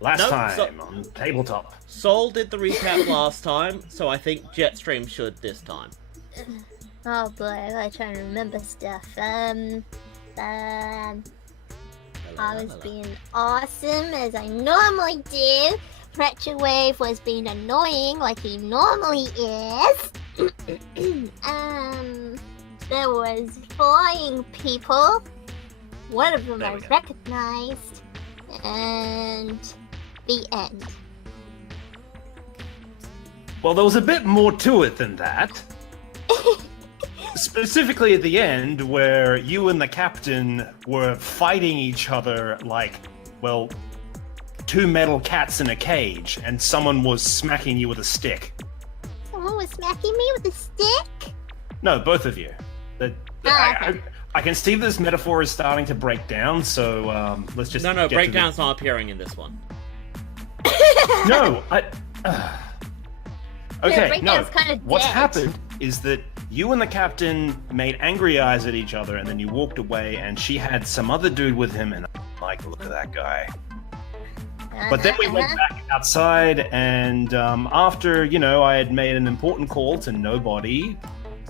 Last time on Tabletop. Sol did the recap last time, so I think Jetstream should this time. Oh boy, I gotta try and remember stuff. I was being awesome as I normally do. Retrowave was being annoying like he normally is. There was flying people. One of them I recognized. And the end. Well, there was a bit more to it than that. Specifically at the end, where you and the captain were fighting each other like, well, two metal cats in a cage, and someone was smacking you with a stick. Someone was smacking me with a stick? No, both of you. I can see this metaphor is starting to break down, so let's just... No, breakdown's not appearing in this one. No, Okay, yeah, no. Kinda What's dead. happened is that you and the captain made angry eyes at each other, and then you walked away, and she had some other dude with him, and I'm like, look at that guy. But then we went back outside, and after, I had made an important call to nobody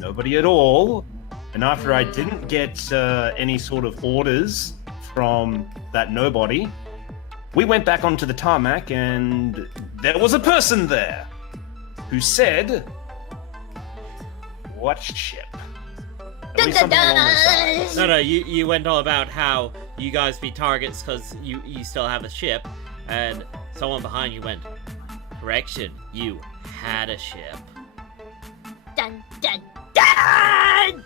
at all, and after I didn't get any sort of orders from that nobody, we went back onto the tarmac, and there was a person there who said, "What ship?" At least something along those lines. No, you went all about how you guys be targets because you still have a ship, and someone behind you went, "Correction, you had a ship." Dun dun dun!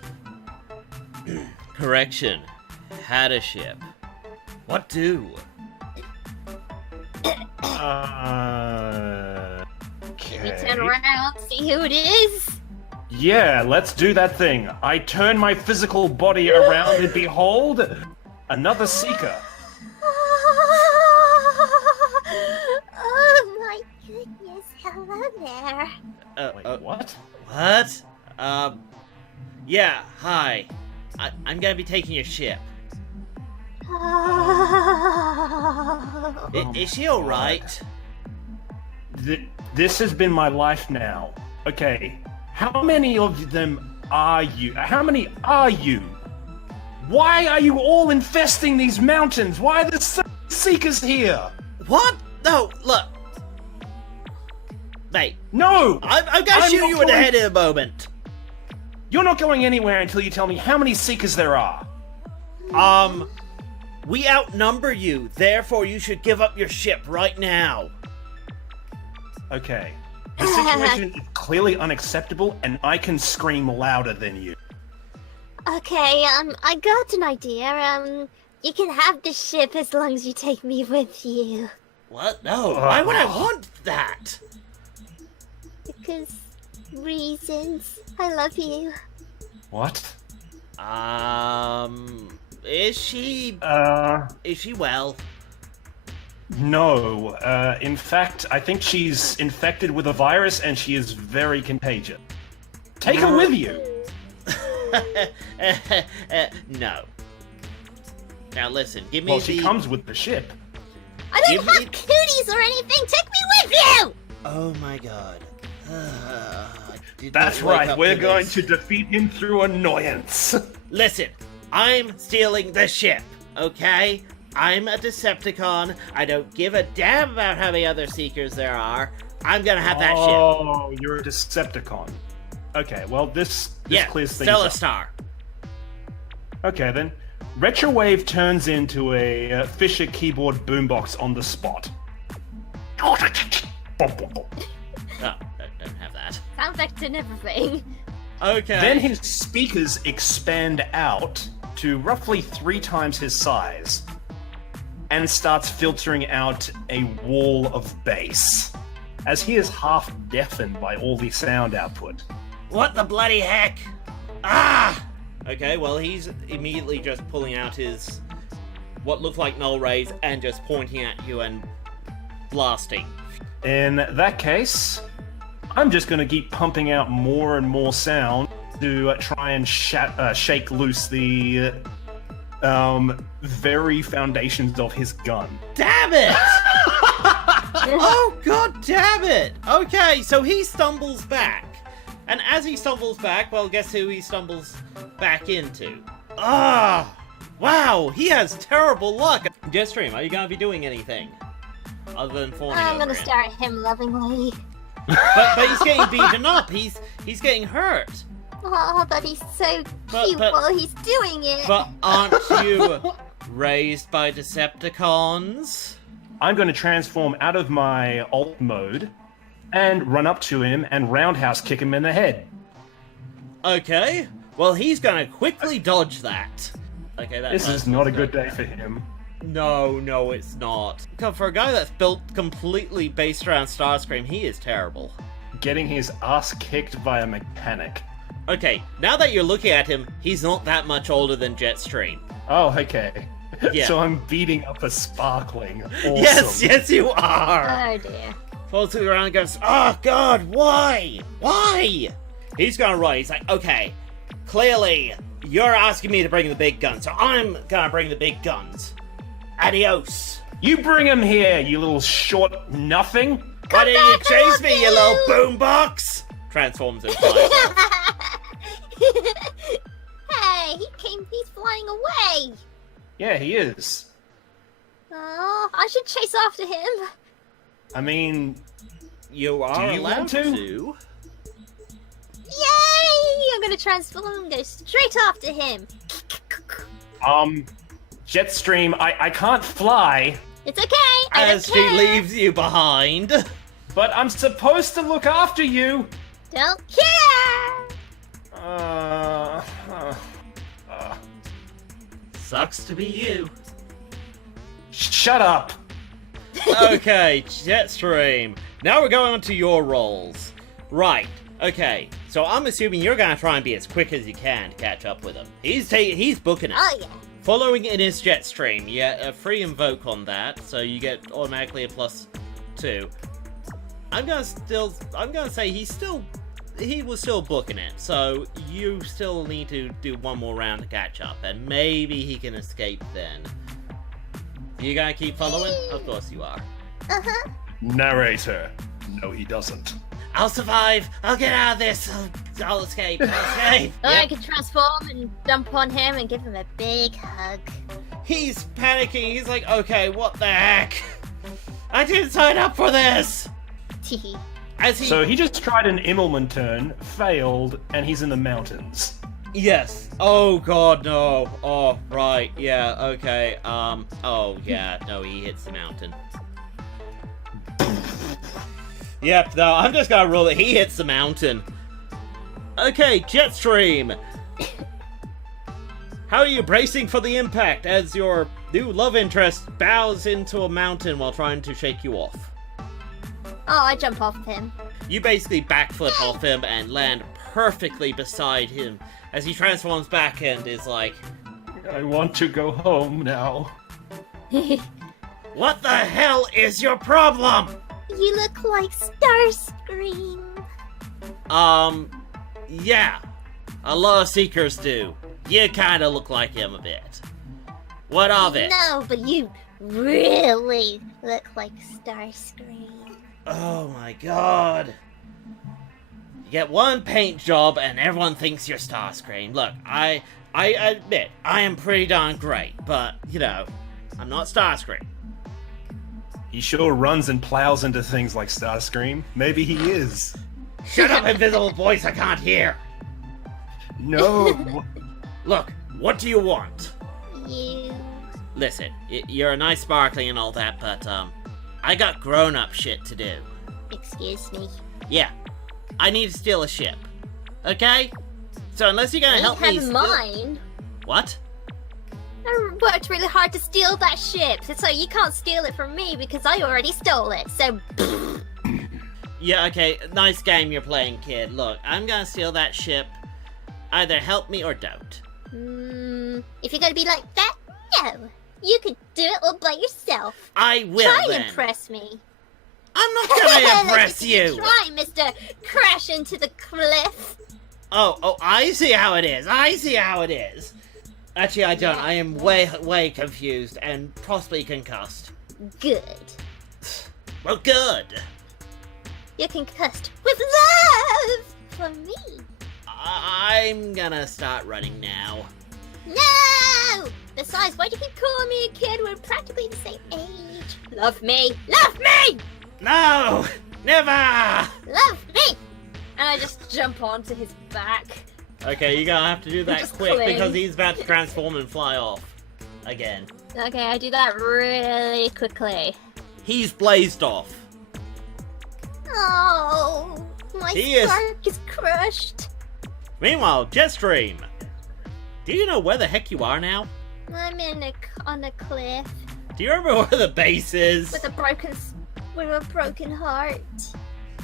Correction, had a ship. What do? Can we turn Okay. around, see who it is? Yeah, let's do that thing. I turn my physical body around and behold, another seeker. Oh my goodness, hello there. Wait, what? What? Yeah, hi. I'm gonna be taking your ship. Is she alright? This has been my life now. Okay, how many of them are you? How many are you? Why are you all infesting these mountains? Why are there so many seekers here? What? No, look. Mate, No! I'm gonna shoot you in the head in a moment. You're not going anywhere until you tell me how many seekers there are. We outnumber you, therefore you should give up your ship right now. Okay. The situation is clearly unacceptable, and I can scream louder than you. Okay, I got an idea. You can have the ship as long as you take me with you. What? No, why would I want that? Because reasons. I love you. What? Is she well? No. In fact, I think she's infected with a virus, and she is very contagious. Take her with you! No. Now listen, give me Well, she comes with the ship. I don't have cooties or anything. Take me with you. Oh my god. That's right, we're going to defeat him through annoyance. Listen, I'm stealing the ship, okay? I'm a Decepticon. I don't give a damn about how many other Seekers there are. I'm gonna have that ship. Oh, you're a Decepticon. Okay, well, this clears things up. Stellar. Okay, then. Retrowave turns into a Fisher keyboard boombox on the spot. Oh, don't have that. Sounds like to everything. Okay. Then his speakers expand out to roughly 3 times his size and starts filtering out a wall of bass, as he is half deafened by all the sound output. What the bloody heck? Ah! Okay, well, he's immediately just pulling out his what look like null rays and just pointing at you and blasting. In that case, I'm just going to keep pumping out more and more sound to try and shake loose the very foundations of his gun. Damn it! Oh, god damn it! Okay, so he stumbles back. And as he stumbles back, well, guess who he stumbles back into? Ah! Wow, he has terrible luck! Jetstream, are you gonna be doing anything? Other than falling I'm over gonna him? stare at him lovingly. But he's getting beaten up, he's getting hurt. Oh, but he's so cute But- while he's doing it. But aren't you raised by Decepticons? I'm going to transform out of my alt mode and run up to him and roundhouse kick him in the head. Okay, well he's gonna quickly dodge that. Okay, This is not a good day for him. No, it's not. For a guy that's built completely based around Starscream, he is terrible. Getting his ass kicked by a mechanic. Okay, now that you're looking at him, he's not that much older than Jetstream. Oh, okay. Yeah. So I'm beating up a sparkling. Awesome. Yes, you are! Oh dear. Falls to the ground and goes, oh god, why? Why? He's gonna run. He's like, okay, clearly you're asking me to bring the big guns, so I'm gonna bring the big guns. Adios. You bring him here, you little short nothing. Why didn't you back, I chase love me, you you! little boombox? Transforms and flies off. Hey, he's flying away. Yeah, he is. Oh, I should chase after him. I mean, You are you allowed want to? to. Yay! I'm gonna transform and go straight after him. Jetstream, I can't fly, It's okay, I As don't she care. leaves you behind. but I'm supposed to look after you. Don't care. Sucks to be you. Shut up. Okay, Jetstream. Now we're going on to your roles. Right. Okay. So I'm assuming you're gonna try and be as quick as you can to catch up with him. He's booking it. Oh yeah. Following in his Jetstream, you get a free invoke on that, so you get automatically a +2. I'm gonna say he was still booking it, so you still need to do one more round to catch up, and maybe he can escape then. You gonna keep following? Of course you are. Uh-huh. Narrator. No, he doesn't. I'll survive. I'll get out of this. I'll escape. I'll escape. Oh, I Yep. can transform and jump on him and give him a big hug. He's panicking. He's like, okay, what the heck? I didn't sign up for this. Teehee. As he, So he just tried an Immelman turn, failed, and he's in the mountains. yes. Oh god, no. Oh right. Yeah. Okay. Oh yeah. No, he hits the mountain. Yep. No, I'm just gonna rule it. He hits the mountain. Okay, Jetstream. How are you bracing for the impact as your new love interest bows into a mountain while trying to shake you off? Oh, I jump off him. You basically backflip off him and land perfectly beside him as he transforms back and is like, I want to go home now. what the hell is your problem? You look like Starscream. Yeah. A lot of Seekers do. You kinda look like him a bit. What of it? No, but you really look like Starscream. Oh my god. You get one paint job and everyone thinks you're Starscream. Look, I admit, I am pretty darn great, but, you know, I'm not Starscream. He sure runs and plows into things like Starscream. Maybe he is. Shut up, invisible voice, I can't hear! No. Look, what do you want? You. Listen, you're a nice sparkling and all that, but, I got grown-up shit to do. Excuse me. Yeah, I need to steal a ship. Okay? So unless you're gonna You help me have steal... mine. What? I worked really hard to steal that ship, so you can't steal it from me because I already stole it. So. Yeah, okay, nice game you're playing, kid. Look, I'm gonna steal that ship. Either help me or don't. If you're gonna be like that, no. You could do it all by yourself. I will Try then. and impress me. I'm not gonna Let's impress see you! Try, Mr. Crash into the cliff. Oh, I see how it is. I see how it is. Actually, I don't. Yeah. I am way confused and possibly concussed. Good. Well, good. You're concussed with love for me. I'm gonna start running now. No! Besides, why do you keep calling me a kid? We're practically the same age. Love me! Love me! No! Never! Love me! And I just jump onto his back. Okay, you're gonna have to do that Just quick cling. because he's about to transform and fly off. Again. Okay, I do that really quickly. He's blazed off. Oh, my spark is crushed. Meanwhile, Jetstream, do you know where the heck you are now? I'm on a cliff Do you remember where the base is? with a broken heart.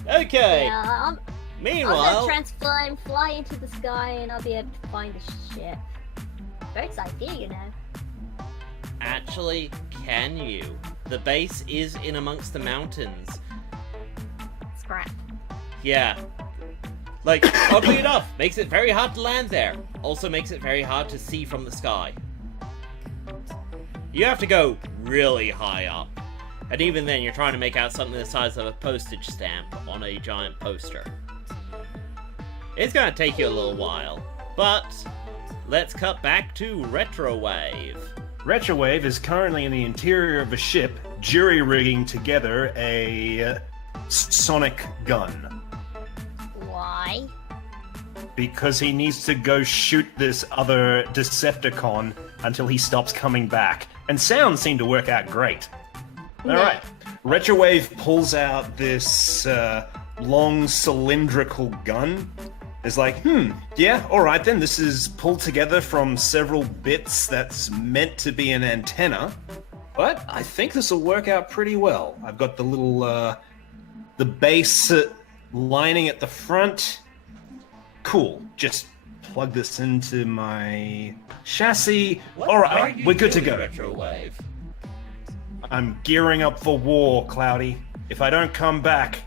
Okay. Yeah, I'll Meanwhile, transform, fly into the sky, and I'll be able to find the ship. Bird's eye view, you know. actually, can you? The base is in amongst the mountains. Scrap. Yeah. Like, oddly enough, makes it very hard to land there. Also makes it very hard to see from the sky. You have to go really high up. And even then, you're trying to make out something the size of a postage stamp on a giant poster. It's gonna take you a little while. But, let's cut back to Retrowave. Retrowave is currently in the interior of a ship, jury-rigging together a sonic gun. Why? Because he needs to go shoot this other Decepticon until he stops coming back. And sounds seem to work out great. Alright. Retrowave pulls out this long cylindrical gun. It's like, yeah, alright then, this is pulled together from several bits that's meant to be an antenna. But I think this will work out pretty well. I've got the little, the base lining at the front. Cool. Just plug this into my chassis. Alright, we're good to go. Retrowave. I'm gearing up for war, Cloudy. If I don't come back,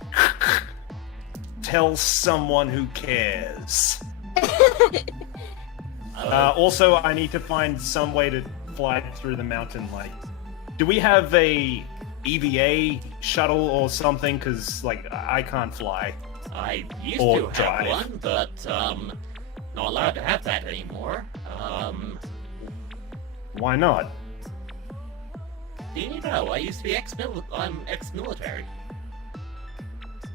tell someone who cares. Also, I need to find some way to fly through the mountain. Like, do we have a EVA shuttle or something? Because, like, I can't fly. I used Or to have drive. one, but not allowed to have that anymore. Why not? Didn't you know? I used to be ex-military.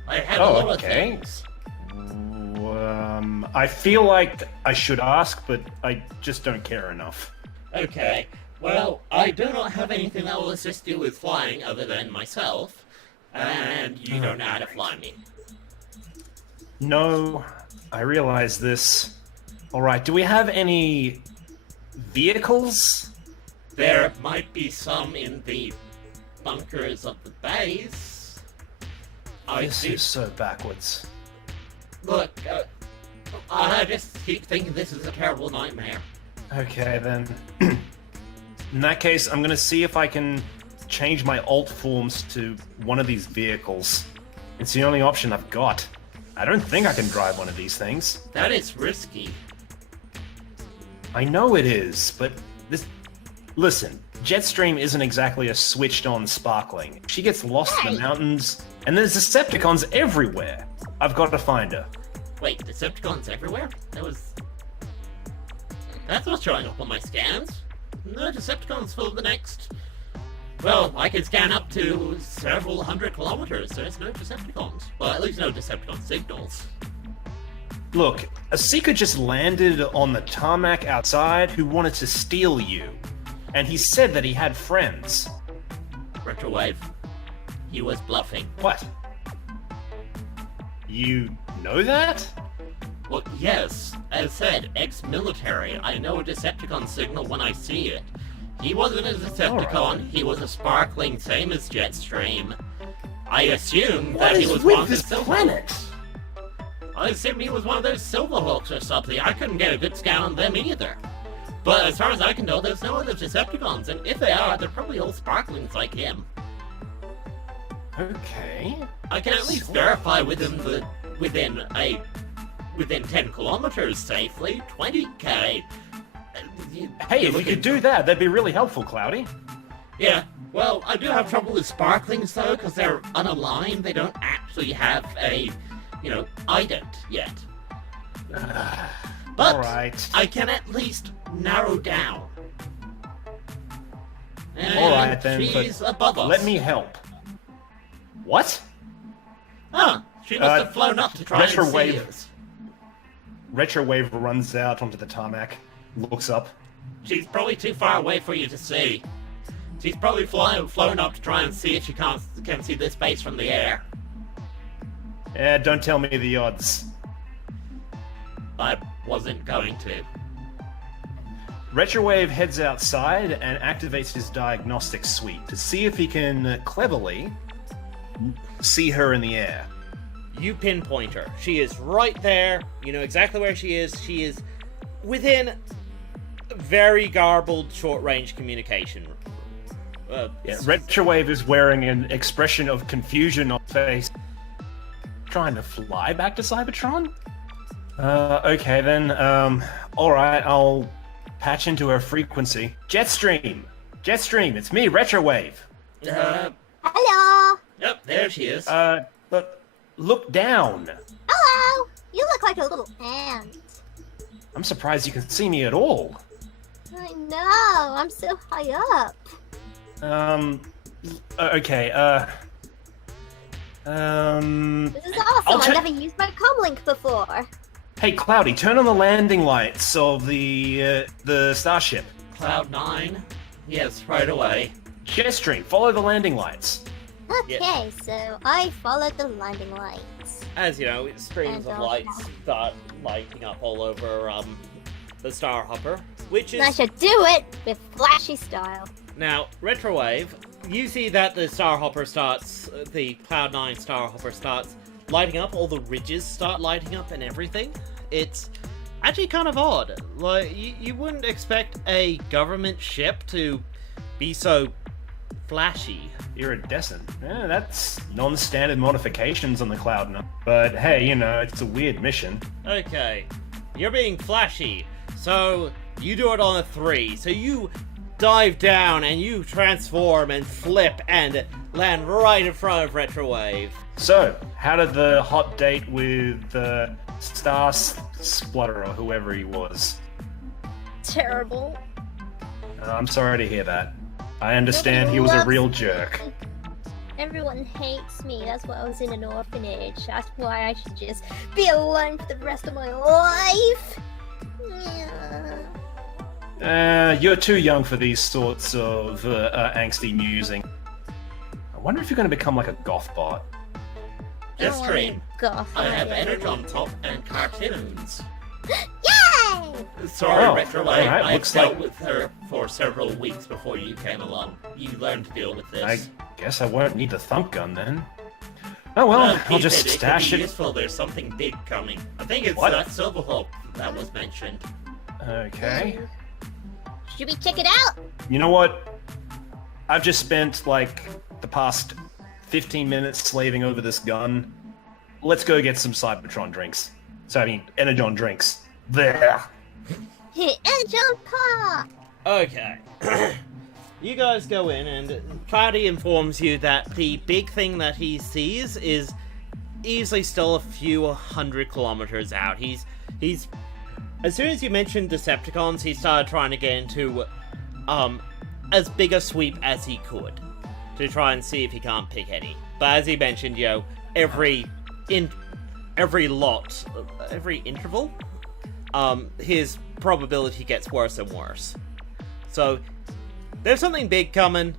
I had a lot of things. I feel like I should ask, but I just don't care enough. Okay. Well, I do not have anything that will assist you with flying other than myself, and you don't know how to fly me. No, I realize this. Alright, do we have any vehicles? There might be some in the bunkers of the base. This is so backwards. Look, I just keep thinking this is a terrible nightmare. Okay, then. In that case, I'm gonna see if I can change my alt forms to one of these vehicles. It's the only option I've got. I don't think I can drive one of these things. That is risky. I know it is, but this... Listen, Jetstream isn't exactly a switched-on sparkling. She gets lost in the mountains, and there's Decepticons everywhere. I've got to find her. Wait, Decepticons everywhere? That's not showing up on my scans. No Decepticons for the next... Well, I can scan up to several hundred kilometers. There's no Decepticons. Well, at least no Decepticon signals. Look, a Seeker just landed on the tarmac outside who wanted to steal you. And he said that he had friends. Retrowave. He was bluffing. What? You know that? Well, yes. As said, ex-military. I know a Decepticon signal when I see it. He wasn't a Decepticon. He was a sparkling, same as Jetstream. I assume that he was one of the Silverhawks. I assume he was one of those Silverhawks or something. I couldn't get a good scan on them either. But as far as I can tell, there's no other Decepticons, and if they are, they're probably all sparklings like him. Okay. I can at least verify within 10 kilometers safely. 20k. Hey, if we could do that, that'd be really helpful, Cloudy. Yeah. Well, I do have trouble with sparklings, though, because they're unaligned. They don't actually have a, ident yet. But Alright. I can at least narrow down. And Alright then, she's but above us. let me help. What? Huh, she must have flown up to try and see Retrowave. us. Retrowave runs out onto the tarmac, looks up. She's probably too far away for you to see. She's probably flown up to try and see if she can see this base from the air. Don't tell me the odds. I wasn't going to. Retrowave heads outside and activates his diagnostic suite to see if he can cleverly see her in the air. You pinpoint her. She is right there. You know exactly where she is. She is within very garbled short-range communication. Retrowave is wearing an expression of confusion on his face. Trying to fly back to Cybertron? Okay then. Alright, I'll patch into her frequency. Jetstream! Jetstream, it's me, Retrowave! Hello. Yep, there she is. But look down! Hello. You look like a little ant. I'm surprised you can see me at all. I know. I'm so high up. Okay, This is awesome. I'll I've check- never used my comlink before. Hey, Cloudy, turn on the landing lights of the starship. Cloud 9? Yes, right away. Jetstream, follow the landing lights. Okay, so I followed the landing lights. As you know, streams And of I'll lights help. start lighting up all over the Star Hopper, which And I is should do it with flashy style. now Retrowave. You see that the Star Hopper starts, the Cloud9 Star Hopper starts lighting up. All the ridges start lighting up and everything. It's actually kind of odd. Like you wouldn't expect a government ship to be so flashy. Iridescent. Yeah, that's non-standard modifications on the Cloud9. But hey, it's a weird mission. Okay, you're being flashy, so you do it on a 3. So you dive down and you transform and flip and land right in front of Retrowave. So, how did the hot date with Star Splutter or whoever he was? Terrible. I'm sorry to hear that. I understand he was a real jerk. Everyone hates me. That's why I was in an orphanage. That's why I should just be alone for the rest of my life. Yeah. You're too young for these sorts of angsty musing. I wonder if you're going to become like a goth bot. Jetstream. Goth. I have Energon Top and cartoons. Yay! Sorry, Oh, Retrowave. alright, I looks dealt like- with her for several weeks before you came along. You learned to deal with this. I guess I won't need the thump gun then. Oh well, I'll Keep just it stash could be it. useful. There's something big coming. I think it's What? that Silverhawk that was mentioned. Okay. Should we check it out? You know what? I've just spent like the past 15 minutes slaving over this gun. Let's go get some Cybertron drinks. Energon drinks. There. Energon Pop! Okay. You guys go in, and Cloudy informs you that the big thing that he sees is easily still a few 100 kilometers out. He's as soon as you mentioned Decepticons, he started trying to get into as big a sweep as he could to try and see if he can't pick any. But as he mentioned, every interval, his probability gets worse and worse. So there's something big coming,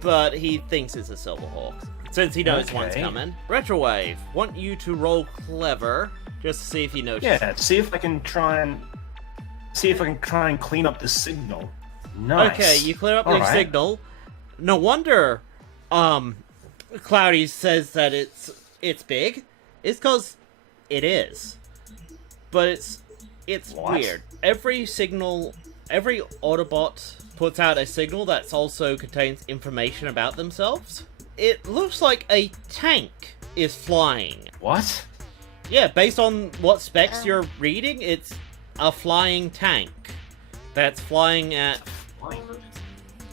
but he thinks it's a Silverhawk, since he knows one's Okay. coming. Retrowave, want you to roll clever, just to see if you notice. Yeah, see if I can try and clean up the signal. Nice. Okay, you clear up the Alright. signal. No wonder, Cloudy says that it's big. It's because it is. But it's What? weird. Every Autobot puts out a signal that also contains information about themselves. It looks like a tank is flying. What? Yeah, based on what specs you're reading, it's a flying tank that's flying at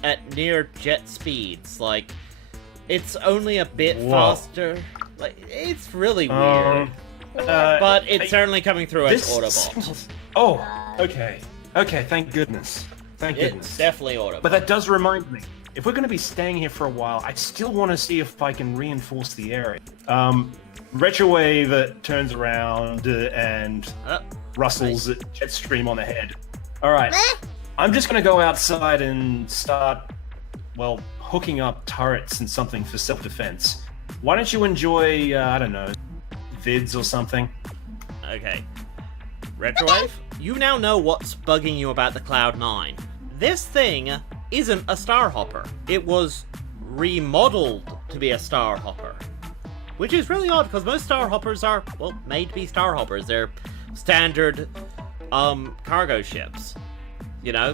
at near jet speeds. Like, it's only a bit Whoa. faster. Like, it's really weird. But it's certainly coming through as Autobot. Oh, okay. Okay, thank goodness. Thank goodness. It's definitely Autobot. But that does remind me, if we're going to be staying here for a while, I still want to see if I can reinforce the area. Retrowave turns around and rustles at Jetstream on the head. Alright, I'm just going to go outside and start, well, hooking up turrets and something for self-defense. Why don't you enjoy, I don't know, vids or something? Okay. Retrowave, you now know what's bugging you about the Cloud9. This thing isn't a Star Hopper. It was remodeled to be a Star Hopper. Which is really odd, because most Star Hoppers are, well, made to be Star Hoppers. They're standard, cargo ships. You know,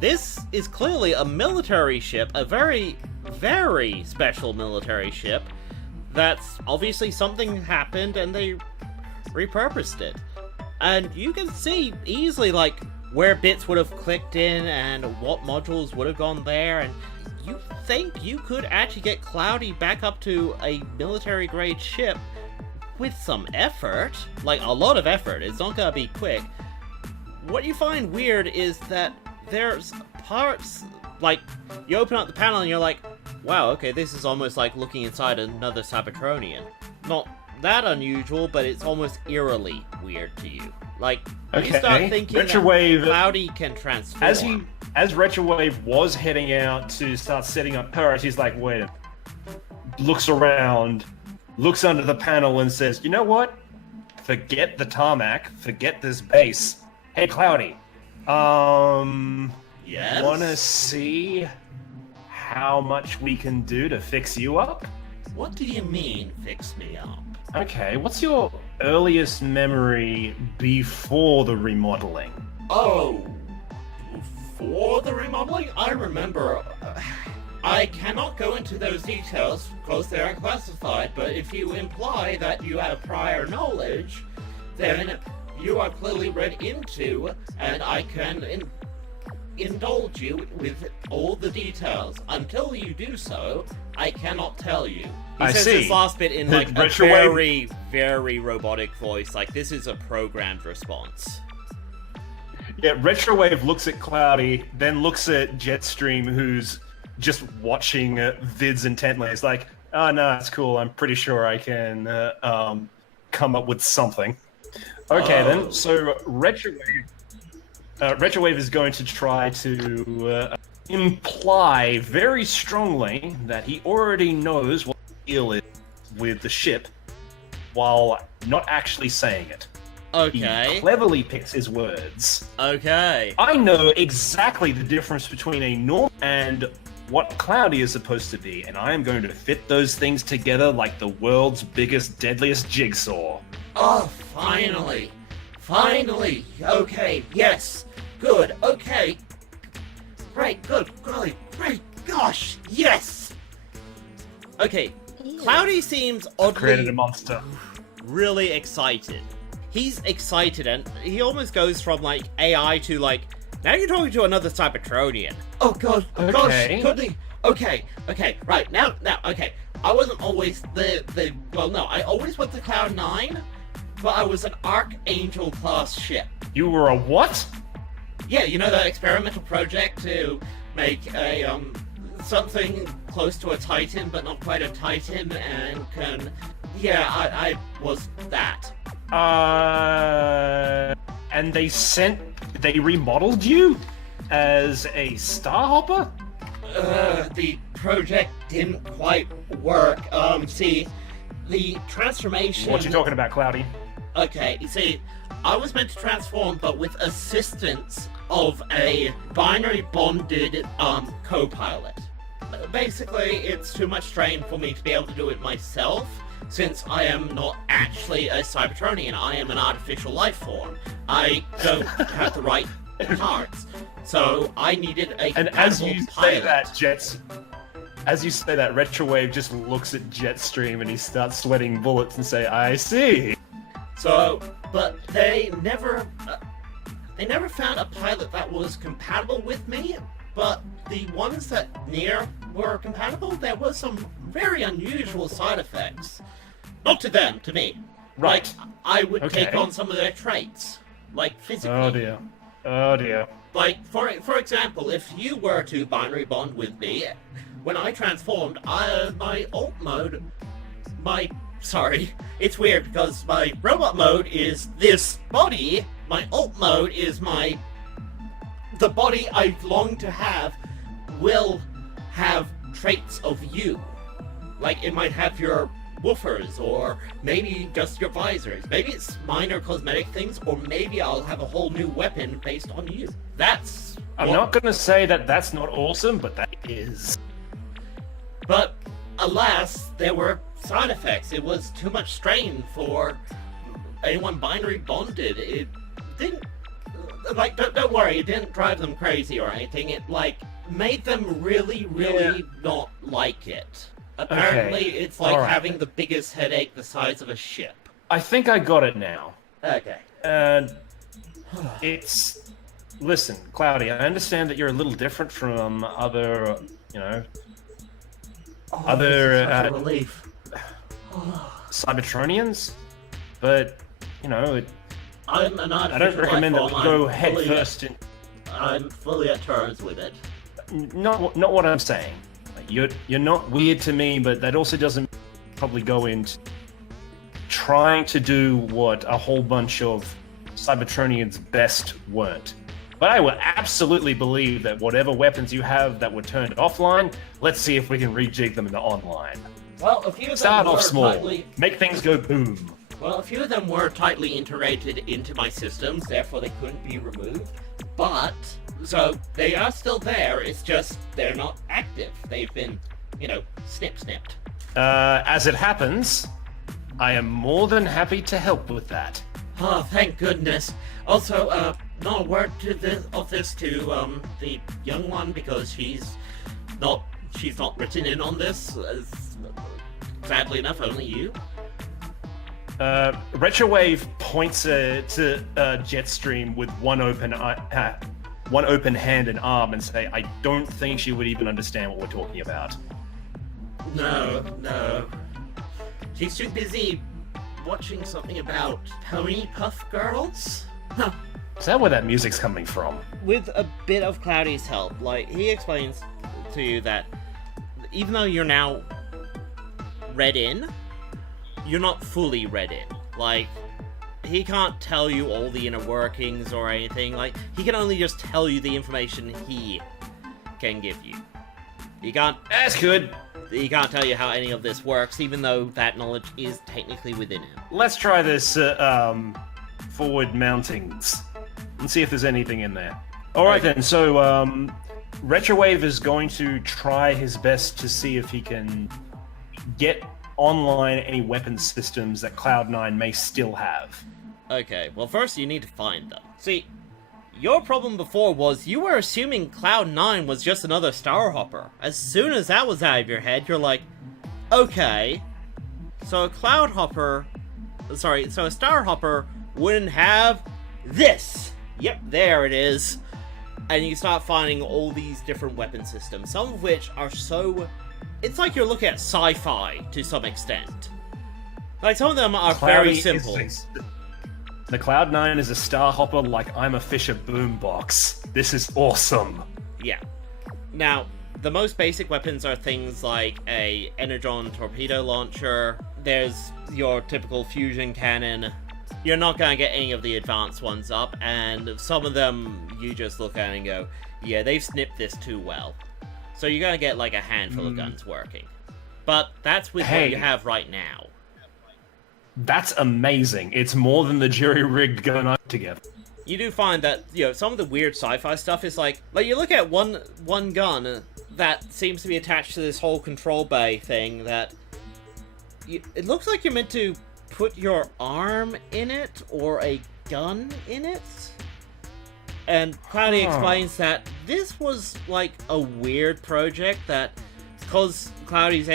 this is clearly a military ship, a very, very special military ship. That's obviously something happened and they repurposed it. And you can see easily, like, where bits would have clicked in and what modules would have gone there, and you think you could actually get Cloudy back up to a military-grade ship with some effort. Like, a lot of effort. It's not gonna be quick. What you find weird is that there's parts, like, you open up the panel and you're like, wow, okay, this is almost like looking inside another Cybertronian. Not that unusual, but it's almost eerily weird to you. Like, when you start thinking Retrowave, that Cloudy can transform. As Retrowave was heading out to start setting up turrets, he's like, wait a minute. Looks around, looks under the panel and says, you know what? Forget the tarmac, forget this base. Hey, Cloudy. Yes? Wanna see how much we can do to fix you up? What do you mean, fix me up? Okay, what's your earliest memory before the remodeling? Oh, for the remodeling? I remember. I cannot go into those details because they're unclassified, but if you imply that you have prior knowledge, then you are clearly read into, and I can indulge you with all the details. Until you do so, I cannot tell you. He says this last bit in, like, a Retrowave- very, very robotic voice. Like, this is a programmed response. Yeah, Retrowave looks at Cloudy, then looks at Jetstream, who's just watching vids intently. It's like, oh no, it's cool. I'm pretty sure I can come up with something. Okay, then. So Retrowave is going to try to imply very strongly that he already knows what the deal is with the ship, while not actually saying it. Okay. He cleverly picks his words. Okay. I know exactly the difference between a norm and what Cloudy is supposed to be, and I am going to fit those things together like the world's biggest, deadliest jigsaw. Oh, finally! Finally! Okay, yes! Good, okay! Great, good, golly, great, gosh, yes! Okay. Cloudy seems Created oddly a monster. really excited. He's excited, and he almost goes from, like, AI to, like, now you're talking to another Cybertronian. Oh god, Okay. gosh, goodly. Okay, right, now, okay. I wasn't always well, no, I always went to Cloud9, but I was an Archangel class ship. You were a what? Yeah, you know that experimental project to make a, something close to a Titan, but not quite a Titan, and can... Yeah, I was that. And they remodeled you as a Star Hopper? The project didn't quite work. See, the transformation... What you talking about, Cloudy? Okay, you see, I was meant to transform, but with assistance of a binary bonded, co-pilot. Basically, it's too much strain for me to be able to do it myself, since I am not actually a Cybertronian. I am an artificial life form. I don't have the right parts. So I needed a And as compatible you pilot. say that, as you say that, Retrowave just looks at Jetstream and he starts sweating bullets and say, I see. So, but they never found a pilot that was compatible with me. but the ones that near were compatible, there was some very unusual side effects. Not to them, to me. Right. Like, I would take Okay. on some of their traits, like physically. Oh dear. Oh dear. Like, for example, if you were to binary bond with me, when I transformed, my alt mode, sorry, it's weird because my robot mode is this body, my alt mode is the body I long to have will have traits of you. Like, it might have your woofers, or maybe just your visors. Maybe it's minor cosmetic things, or maybe I'll have a whole new weapon based on you. That's... I'm not gonna say that that's not awesome, but that is. But, alas, there were side effects. It was too much strain for anyone binary bonded. It didn't... Like, don't worry, it didn't drive them crazy or anything. It, like, made them really not like it. Apparently, it's like Alright. having the biggest headache the size of a ship. I think I got it now. Okay. And it's... Listen, Cloudy, I understand that you're a little different from other, other Such a relief. Cybertronians, but, I'm an I don't recommend that we go head first in... I'm fully at terms with it. Not what I'm saying. Like, you're not weird to me, but that also doesn't probably go into trying to do what a whole bunch of Cybertronians best weren't. But I will absolutely believe that whatever weapons you have that were turned offline, let's see if we can rejig them into online. Well, a few of them Start were off small. tightly... Make things go boom. Well, a few of them were tightly integrated into my systems, therefore they couldn't be removed. But, so, they are still there, it's just they're not active. They've been, snipped. As it happens, I am more than happy to help with that. Oh, thank goodness. Also, not a word to this to the young one, because she's not written in on this. Sadly enough, only you. Retrowave points to Jetstream with one open hand and arm and say, I don't think she would even understand what we're talking about. No. She's too busy watching something about pony puff girls? Huh. Is that where that music's coming from? With a bit of Cloudy's help, like, he explains to you that even though you're now read in, you're not fully read in. Like, he can't tell you all the inner workings or anything. Like, he can only just tell you the information he can give you. That's good. He can't tell you how any of this works, even though that knowledge is technically within him. Let's try this forward mountings and see if there's anything in there. Alright then, so Retrowave is going to try his best to see if he can get online any weapon systems that Cloud9 may still have. Okay, well first you need to find them. See, your problem before was you were assuming Cloud9 was just another Star Hopper. As soon as that was out of your head, you're like, okay, so a Star Hopper wouldn't have this. Yep, there it is. And you start finding all these different weapon systems, some of which are so... It's like you're looking at sci-fi to some extent. Like, some of them are very simple. The Cloud9 is a Star Hopper like I'm a Fisher boombox. This is awesome. Yeah. Now, the most basic weapons are things like a Energon torpedo launcher. There's your typical fusion cannon. You're not gonna get any of the advanced ones up, and some of them you just look at and go, yeah, they've snipped this too well. So you're gonna get like a handful of guns working. But that's with what you have right now. That's amazing. It's more than the jury-rigged gun I put together. You do find that, some of the weird sci-fi stuff is like you look at one gun that seems to be attached to this whole control bay thing that... it looks like you're meant to put your arm in it, or a gun in it. And Cloudy explains that this was like a weird project that, because Cloudy's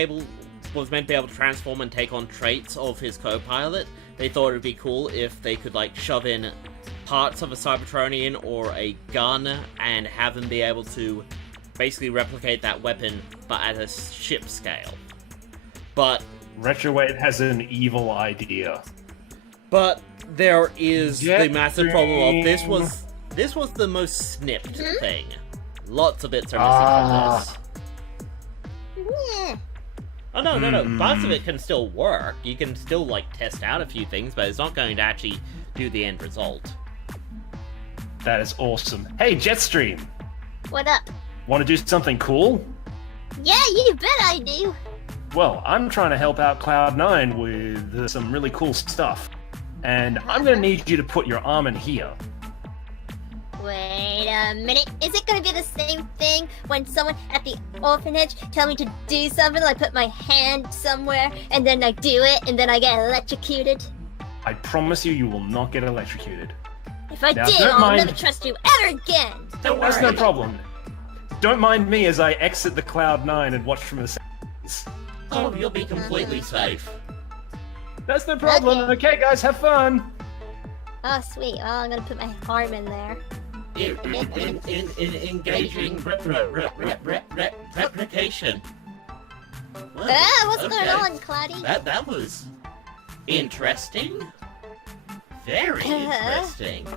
was meant to be able to transform and take on traits of his co-pilot, they thought it'd be cool if they could like shove in parts of a Cybertronian or a gun and have them be able to basically replicate that weapon, but at a ship scale. But Retrowave has an evil idea. there is the massive problem of this Jetstream. was the most snipped thing. Lots of bits are missing from this. Yeah. Oh no, parts of it can still work. You can still like test out a few things, but it's not going to actually do the end result. That is awesome. Hey, Jetstream, What up? want to do something cool? Yeah, you bet I do. Well, I'm trying to help out Cloud9 with some really cool stuff. And I'm going to need you to put your arm in here. Wait a minute. Is it gonna be the same thing when someone at the orphanage tell me to do something, like put my hand somewhere, and then I do it, and then I get electrocuted? I promise you, you will not get electrocuted. If I Now, did, don't I'll mind- never trust you ever again! Don't That's worry. no problem. Don't mind me as I exit the Cloud9 and watch from the sides. Oh, you'll be completely safe. That's no problem. Okay, guys, have fun. Oh, sweet. Well, I'm gonna put my arm in there. In engaging replication. Well, What's going okay. on, Cloudy? That was interesting. Very interesting.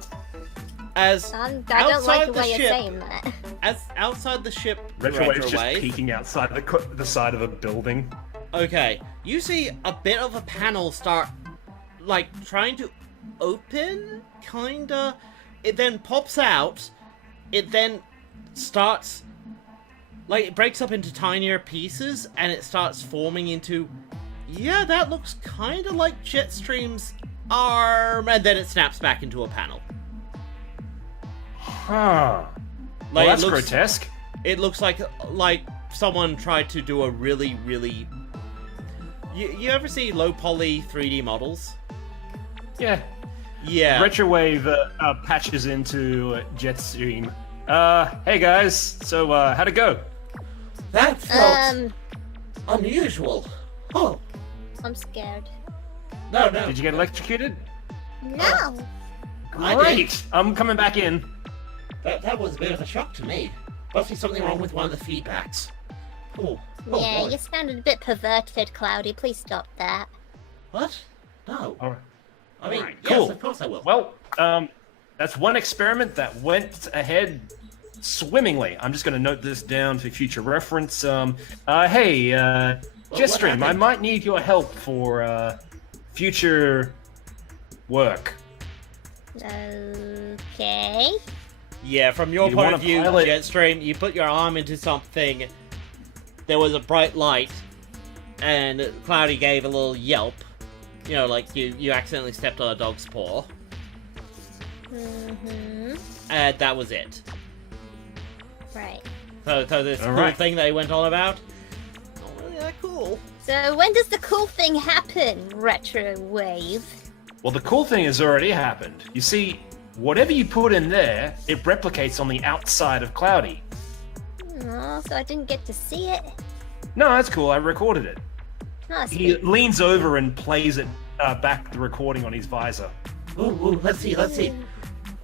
As I don't like outside the the way you're ship- saying that. as outside the ship, Retrowave's just Retrowave. peeking outside the side of a building. Okay, you see a bit of a panel start, like, trying to open, kinda. It then pops out, it then starts, like, it breaks up into tinier pieces, and it starts forming into, yeah, that looks kinda like Jetstream's arm, and then it snaps back into a panel. Huh. Like, Well, that's it looks, grotesque. It looks like someone tried to do a really, really... You ever see low poly 3D models? Yeah. Yeah. Retrowave patches into Jetstream. Hey guys. So, how'd it go? That felt unusual. Oh, I'm scared. no. Did you get electrocuted? No! I Great. did. I'm coming back in. That was a bit of a shock to me. Must be something wrong with one of the feedbacks. Oh, Yeah, boy. you sounded a bit perverted, Cloudy. Please stop that. What? No. All right. I mean, Alright, yes, cool. of course I will. Well, that's one experiment that went ahead swimmingly. I'm just going to note this down for future reference. Hey, Jetstream, I happened? might need your help for future work. Okay. Yeah, from your You point wanna of view, pilot- Jetstream, you put your arm into something, there was a bright light, and Cloudy gave a little yelp. You know, like you accidentally stepped on a dog's paw. Mm-hmm. And that was it. Right. So this cool Alright. thing that he went on about, not really that cool. So when does the cool thing happen, Retrowave? Well, the cool thing has already happened. You see, whatever you put in there, it replicates on the outside of Cloudy. Oh, so I didn't get to see it. No, that's cool. I recorded it. Oh, He sweet. leans over and plays it back the recording on his visor. Ooh, let's see.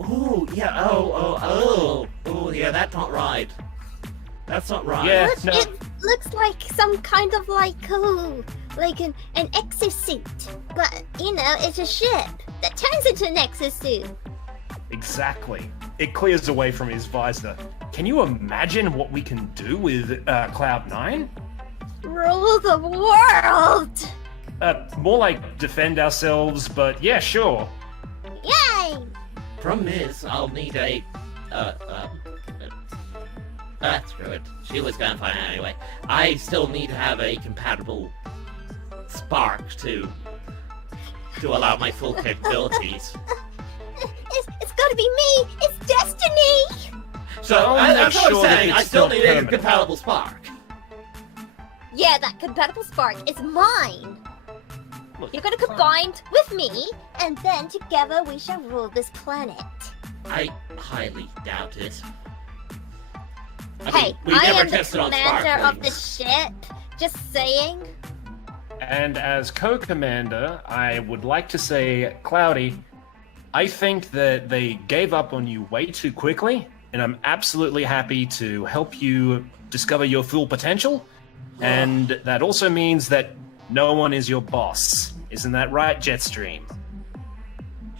Ooh, yeah, oh, yeah, that's not right. That's not right. Yeah. Look, no. it looks like some kind of like an exosuit. But, you know, it's a ship that turns into an exosuit. Exactly. It clears away from his visor. Can you imagine what we can do with Cloud9? Rule the world! More like defend ourselves, but yeah, sure. Yay! From this, I'll need a, screw it. She was gonna find it anyway. I still need to have a compatible spark to allow my full capabilities. It's gotta be me! It's destiny! So, I'll that's make what sure I'm that saying. it's I still still need a permanent. compatible spark. Yeah, that compatible spark is mine! Look, You're gonna combine with me, and then together we shall rule this planet. I highly doubt it. I Hey, mean, we I never am the tested on commander of the sparklings. ship. Just saying. And as co-commander, I would like to say, Cloudy, I think that they gave up on you way too quickly, and I'm absolutely happy to help you discover your full potential. And that also means that no one is your boss. Isn't that right, Jetstream?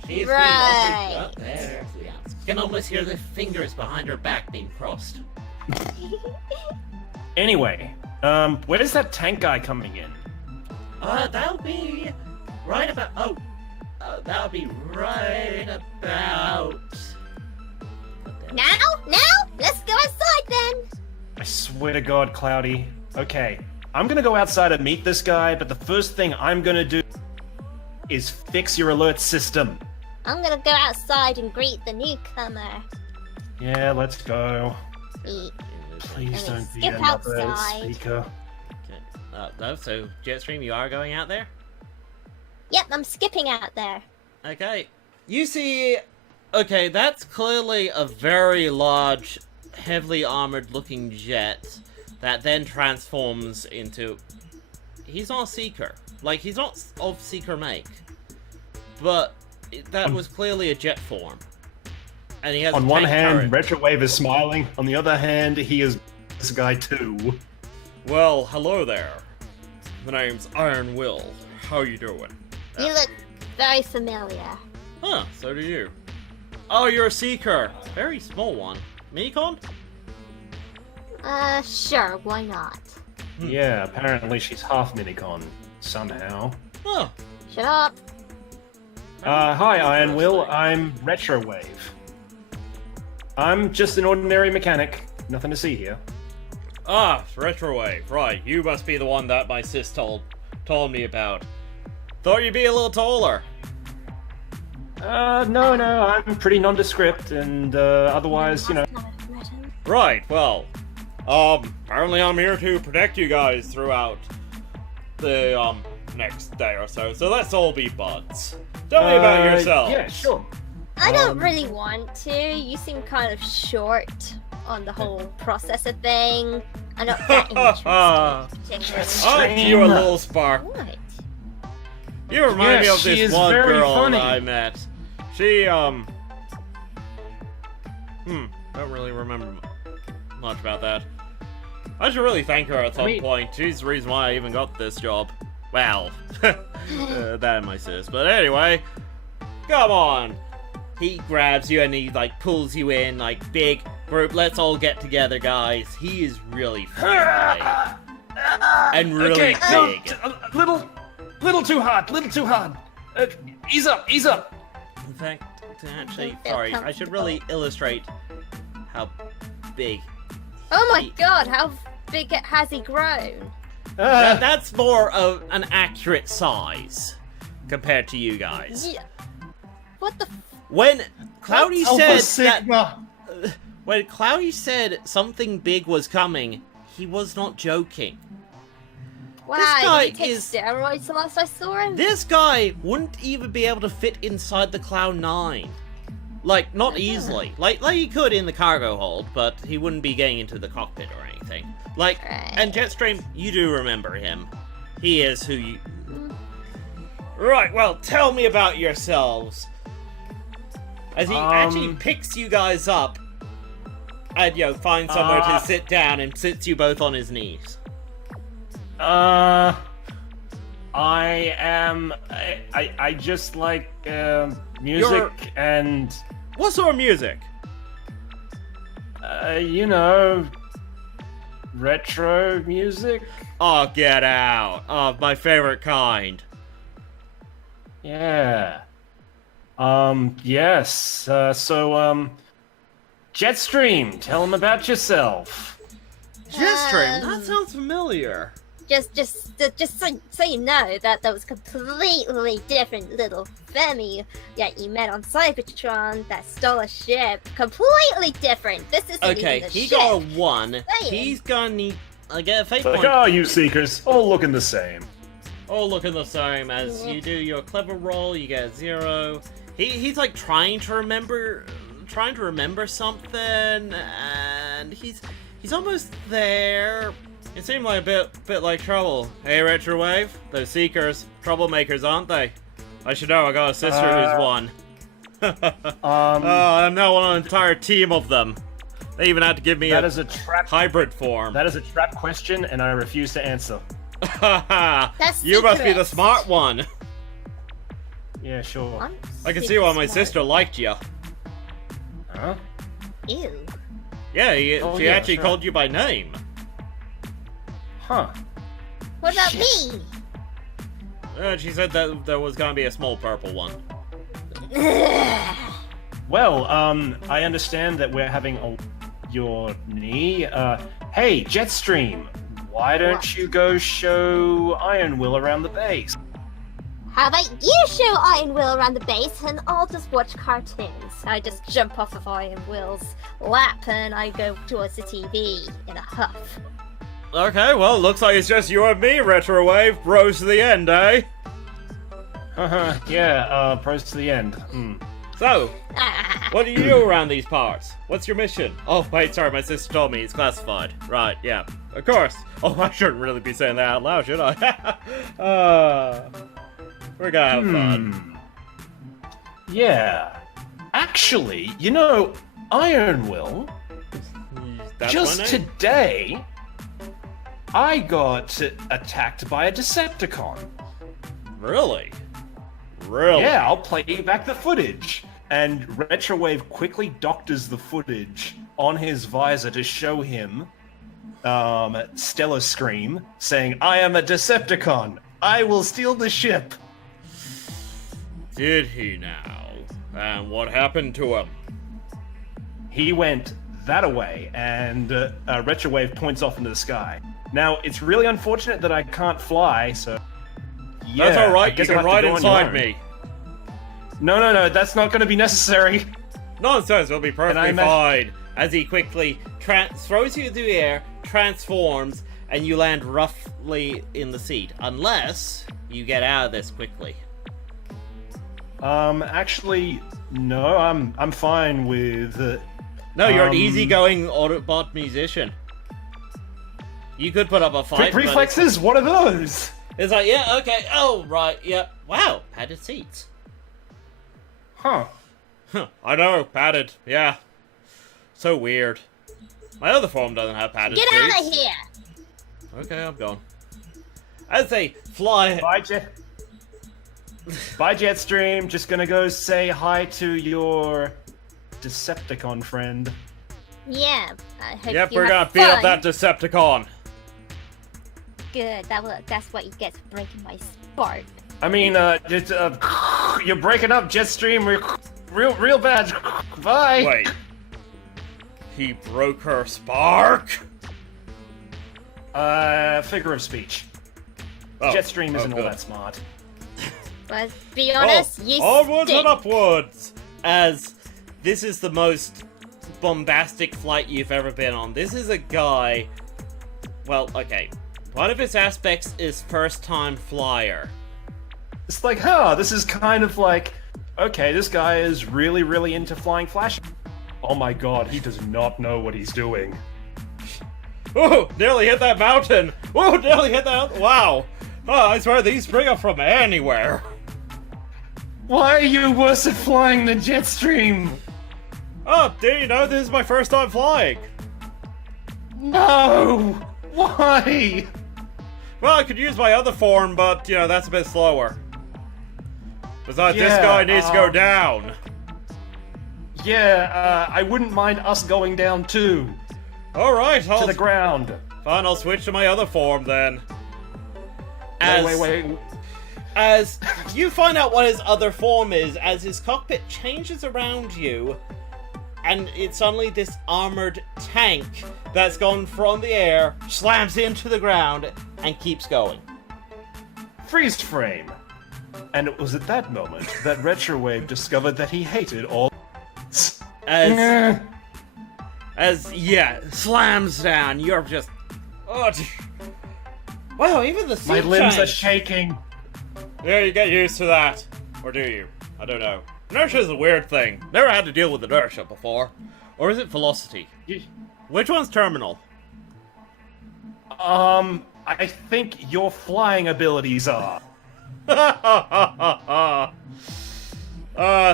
She's Right. Up there. Can almost hear the fingers behind her back being crossed. Anyway, where's that tank guy coming in? That'll be right about. That'll be right about. Now? Let's go outside then! I swear to God, Cloudy. Okay, I'm gonna go outside and meet this guy, but the first thing I'm gonna do is fix your alert system. I'm gonna go outside and greet the newcomer. Yeah, let's go. Eat. Please Let me don't be skip another outside. speaker. Okay. No, so Jetstream, you are going out there? Yep, I'm skipping out there. Okay. You see... Okay, that's clearly a very large, heavily armored looking jet that then transforms into... He's not a Seeker. Like, he's not of Seeker make. But that was clearly a jet form. And he has On a one tank hand, turret. Retrowave is smiling. On the other hand, he is this guy too. Well, hello there. The name's Iron Will. How you doing? You look very familiar. Huh, so do you. Oh, you're a Seeker. Very small one. Minicon? Sure, why not? Yeah, apparently she's half Minicon somehow. Oh. Shut up. Hi, Iron Will. I'm Retrowave. I'm just an ordinary mechanic. Nothing to see here. Ah, Retrowave. Right, you must be the one that my sis told me about. Thought you'd be a little taller. No, I'm pretty nondescript, and, otherwise, you know... Right, well, apparently I'm here to protect you guys throughout the, next day or so, so let's all be buds. Tell me about yourselves. Yeah, sure. I don't really want to. You seem kind of short on the whole process of thing. I'm not that interested, particularly. Oh, you a little spark. What? You remind me Yes, of she this is one very girl funny. that I met. She, don't really remember much about that. I should really thank her at some point. She's the reason why I even got this job. Well, that and my sis. But anyway, come on. He grabs you and he, like, pulls you in, like, big group. Let's all get together, guys. He is really funny. And really okay, big. Little too hard, ease up. In fact, actually, sorry, I should really illustrate how big. Oh my god, how big has he grown? That's more of an accurate size compared to you guys. Yeah. What the When Cloudy Alpha said that, Sigma. when Cloudy said something big was coming, he was not joking. Wow, guy did he take is- steroids the last I saw him? This guy wouldn't even be able to fit inside the Cloud 9. Like, not easily. Like he could in the cargo hold, but he wouldn't be getting into the cockpit or anything. Like, Right. and Jetstream, you do remember him. He is who you... Right, well, tell me about yourselves. As he actually picks you guys up and, finds somewhere to sit down and sits you both on his knees. I just like, music and, What sort of music? retro music. Oh, get out. Oh, my favorite kind. Yeah. Yes. So, Jetstream, tell him about yourself. Jetstream? That sounds familiar. Just so you know that was completely different little Femi that you met on Cybertron that stole a ship. Completely different. This isn't Okay, even a he ship. got a 1. Saying. He's gonna need... I get a fate Like, point. oh, you seekers, all looking the same. All looking the same. As you do your clever roll, you get a 0. He's like trying to remember something, and he's almost there. It seemed like a bit like trouble. Hey, Retrowave, those Seekers, troublemakers, aren't they? I should know. I got a sister who's one. Oh, I'm now on an entire team of them. They even had to give me That is a trap. hybrid form. That is a trap question, and I refuse to answer. That's You must be the secret. smart one. Yeah, sure. I'm I can see super why my smart. sister liked you. Huh? Ew. Yeah, Oh, she yeah, actually sure. called you by name. Huh. What about Shit. me? She said that there was gonna be a small purple one. Well, I understand that we're having your knee. Hey, Jetstream, why don't What? you go show Iron Will around the base? How about you show Iron Will around the base and I'll just watch cartoons? I just jump off of Iron Will's lap and I go towards the TV in a huff. Okay, well, looks like it's just you and me, Retrowave. Bros to the end, eh? Yeah, pros to the end. So, Ah, what do you do around these parts? What's your mission? Oh, wait, sorry, my sister told me it's classified. Right, yeah, of course. Oh, I shouldn't really be saying that out loud, should I? We're gonna have fun. Yeah. Actually, you know, Iron Will, That's just my name? today, I got attacked by a Decepticon. Really? Really? Yeah, I'll play you back the footage. And Retrowave quickly doctors the footage on his visor to show him Stellar Scream saying, "I am a Decepticon. I will steal the ship." Did he now? And what happened to him? He went that-a-way, and Retrowave points off into the sky. Now, it's really unfortunate that I can't fly, so... Yeah, That's I alright, you guess I'll can have to ride go on your inside own. me. No, that's not going to be necessary. Nonsense, it'll be perfectly I fine. As he quickly throws you into the air, transforms, and you land roughly in the seat. Unless you get out of this quickly. Actually, no, I'm fine with... No, you're an Um, easygoing Autobot musician. You could put up a fight. but reflexes? What are those? It's like, yeah, okay, oh, right, yep. Wow, padded seats. Huh. Huh, I know, padded, yeah. So weird. My other form doesn't have padded get seats. out of here! Okay, I'm gone. As they fly... Bye, Jetstream. Just gonna go say hi to your Decepticon friend. Yeah, I hope Yep, you we're have gonna beat up fun. that Decepticon. Good, that's what you get for breaking my spark. I mean, you're breaking up, Jetstream. Real bad. Bye. Wait. He broke her spark? Figure of speech. Oh, Jetstream isn't all good. that smart. But be honest, you onwards stink. and upwards! As this is the most bombastic flight you've ever been on. This is a guy... Well, okay. One of his aspects is first-time flyer. It's like, this is kind of like, okay, this guy is really into flying flash. Oh my god, he does not know what he's doing. Oh, nearly hit that mountain! Oh, nearly hit that... Wow! Oh, I swear these spring up from anywhere. Why are you worse at flying than Jetstream? Oh, did you know this is my first time flying? No! Why? Well, I could use my other form, but, you know, that's a bit slower. Besides, this Yeah, guy needs to go down. Yeah, I wouldn't mind us going down too. Alright, To the ground. fine, I'll switch to my other form then. As, Wait. As you find out what his other form is, as his cockpit changes around you, and it's suddenly this armored tank that's gone from the air, slams into the ground, and keeps going. Freeze frame. And it was at that moment that Retrowave discovered that he hated all. Yeah, slams down. You're just, oh, wow. Even the seat My limbs are changed. shaking. Yeah, you get used to that, or do you? I don't know. Inertia is a weird thing. Never had to deal with inertia before, or is it velocity? Which one's terminal? I think your flying abilities are.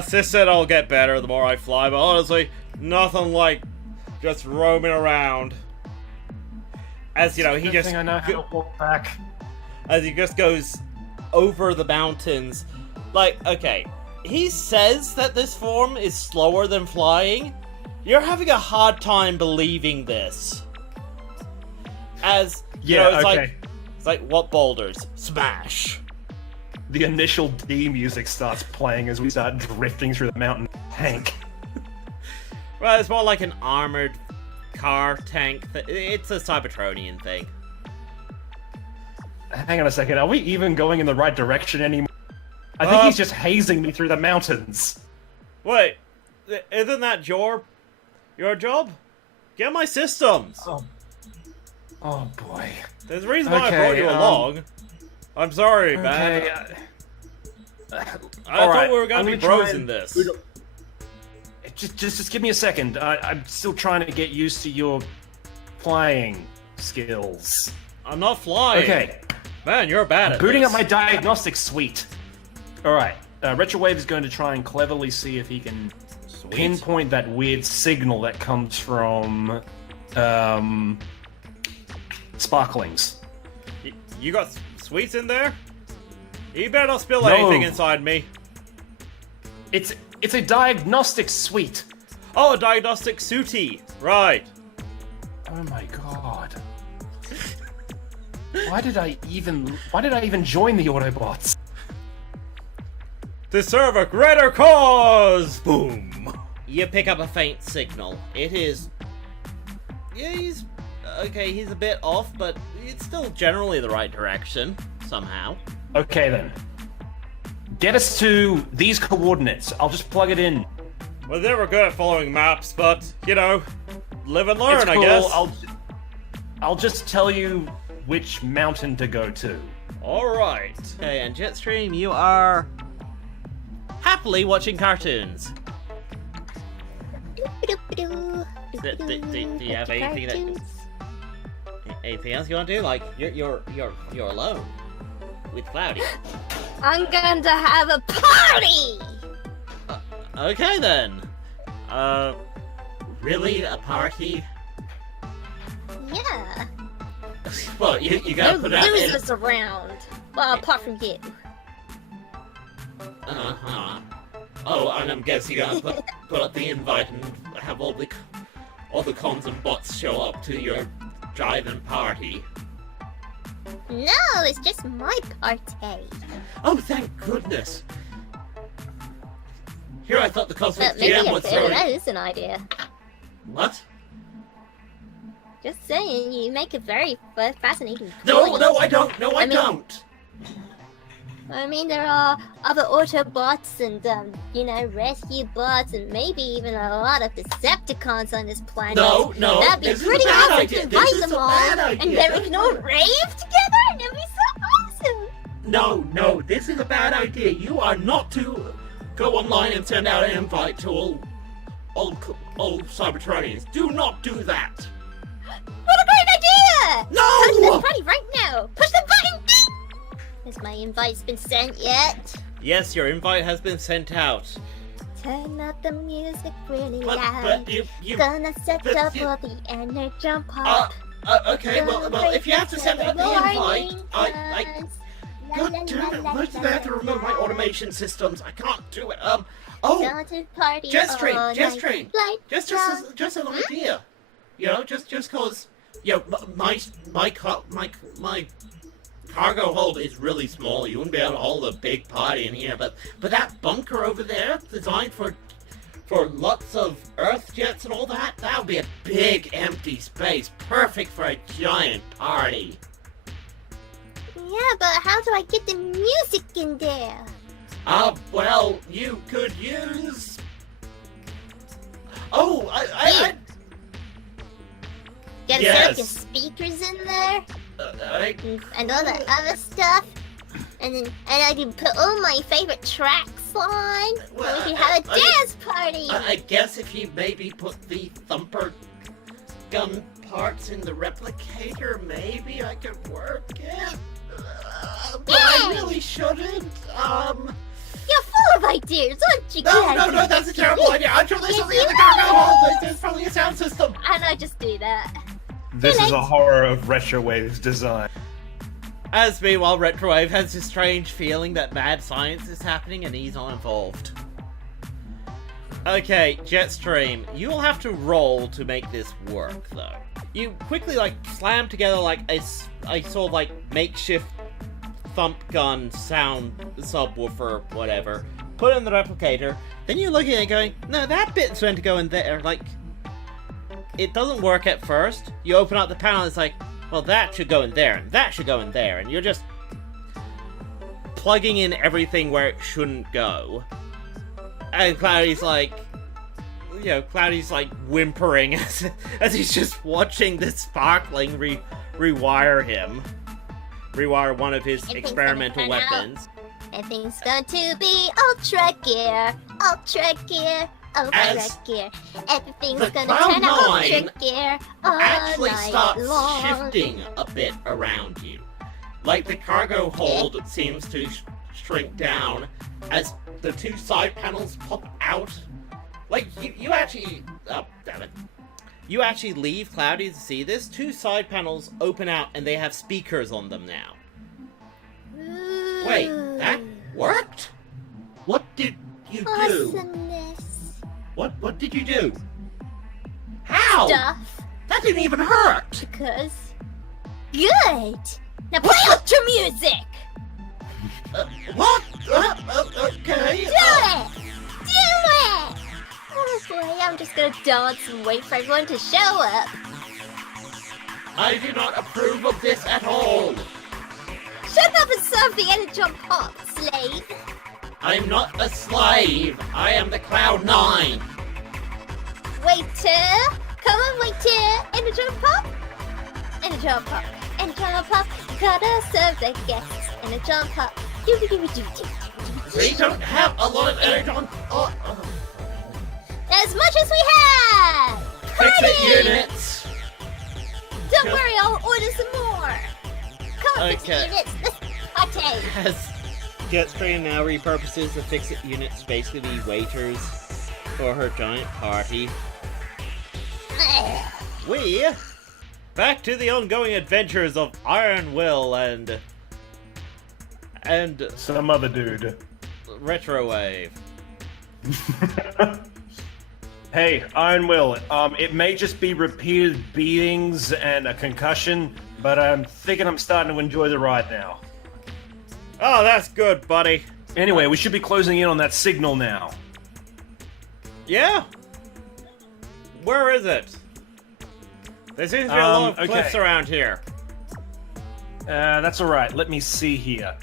Sis said I'll get better the more I fly, but honestly, nothing like just roaming around. As, you know, he Good just... thing I know how to walk back. As he just goes over the mountains. Like, okay, he says that this form is slower than flying. You're having a hard time believing this. As, you know, it's like, what boulders? Smash. The initial D music starts playing as we start drifting through the mountain tank. Well, it's more like an armored car tank. It's a Cybertronian thing. Hang on a second, are we even going in the right direction anymore? I think he's just hazing me through the mountains. Wait, isn't that your job? Get my systems! Oh boy. There's a reason why I brought you along. I'm sorry, man. Okay, I thought we were gonna be bros in this. Just give me a second. I'm still trying to get used to your flying skills. I'm not flying. Okay. Man, you're bad at Booting this. up my diagnostic suite. Alright. Retrowave is going to try and cleverly see if he can pinpoint that weird signal that comes from sparklings. You got sweets in there? You better not spill anything inside me. It's a diagnostic suite. Oh, a diagnostic suitie. Right. Oh my god. Why did I even join the Autobots? To serve a greater cause! Boom! You pick up a faint signal. It is... Yeah, he's a bit off, but it's still generally the right direction, somehow. Okay then. Get us to these coordinates. I'll just plug it in. Well, they were good at following maps, but, you know, live and learn, It's cool. I guess. I'll just tell you which mountain to go to. Alright. Okay, and Jetstream, you are... happily watching cartoons. Do you have anything else you want to do? Like, you're alone with Cloudy. I'm going to have a party! Okay then. Really? A party? Yeah. Well, you gotta No put out... losers around. Well, apart from you. Uh-huh. Oh, and I'm guessing you're gonna put up the invite and have all the cons and bots show up to your drive-in party. No, it's just my party. Oh, thank goodness! Here I thought the Cosmic But maybe GM a was bit throwing... that is an idea. What? Just saying, you make a very fascinating No, point. no, I don't! No, I mean- don't! I mean, there are other Autobots and, you know, rescue bots and maybe even a lot of Decepticons on this planet. No, That'd be this is a pretty bad awesome idea. to This invite is them a all, bad and idea. then we can all rave together, and it'd be so awesome. No, this is a bad idea. You are not to go online and send out an invite to all Cybertronians. Do not do that. What a great idea! No! Come to this party right now. Push the button. Has my invite's been sent yet? Yes, your invite has been sent out. Turn up the music really But loud. you Gonna set but up you- for the energon pop. okay, well, if you have to send out the invite, God damn it, why do I have to remove my automation systems? I can't do it. Jetstream, just an idea. You know, just cause, you know, my cargo hold is really small. You wouldn't be able to hold a big party in here, but that bunker over there, designed for lots of Earth jets and all that, that would be a big empty space, perfect for a giant party. Yeah, but how do I get the music in there? Well, you could use... Oh, I Get Yes. circus speakers in there I and all that other stuff, and I can put all my favorite tracks on. Well, we can have a I- dance party. I guess if you maybe put the thumper gun parts in the replicator, maybe I could work it. But I Yay! really shouldn't. You're full of ideas, aren't you? No, that's a terrible idea. I'm sure there's something in the cargo hold. There's probably a sound system. And I just do that. This is a horror of Retrowave's design. As meanwhile, Retrowave has this strange feeling that mad science is happening and he's not involved. Okay, Jetstream, you will have to roll to make this work, though. You quickly, like, slam together, like, a sort of, like, makeshift thump gun sound subwoofer, whatever. Put it in the replicator. Then you're looking at it going, no, that bit's meant to go in there. Like, it doesn't work at first. You open up the panel, it's like, well, that should go in there, and that should go in there, and you're just plugging in everything where it shouldn't go. And Cloudy's like, you know, Cloudy's like whimpering as he's just watching the Sparkling rewire one of his experimental weapons. Everything's going to be ultra gear, ultra gear, ultra gear. Everything's gonna turn out ultra gear all actually night starts long. shifting a bit around you. Like the cargo hold seems to shrink down as the two side panels pop out. Like, you actually... Oh, damn it. You actually leave Cloudy to see this. Two side panels open out and they have speakers on them now. Wait, that worked? What did you do? Awesomeness. What did you do? How? Stuff. That didn't even hurt! Because... Good! Now play ultra music! What? Okay. Do it! Do it! Oh boy, I'm just gonna dance and wait for everyone to show up. I do not approve of this at all. Shut up and serve the energon pop, slave. I'm not a slave. I am the Cloud9. Waiter! Come on, waiter! Energon pop! Energon pop! Energon pop! Gotta serve the guests. Energon pop! We don't have a lot of energon. As much as we have! Fix it, Party! units. Don't worry, I'll order some more! Come on, fix it, units! Let's party! As Jetstream now repurposes the Fix-It units to basically be waiters for her giant party. We back to the ongoing adventures of Iron Will and Some other dude. Retrowave. Hey, Iron Will, it may just be repeated beatings and a concussion, but I'm thinking I'm starting to enjoy the ride now. Oh, that's good, buddy. Anyway, we should be closing in on that signal now. Yeah? Where is it? There seems to be a lot of cliffs around here. That's alright, let me see here.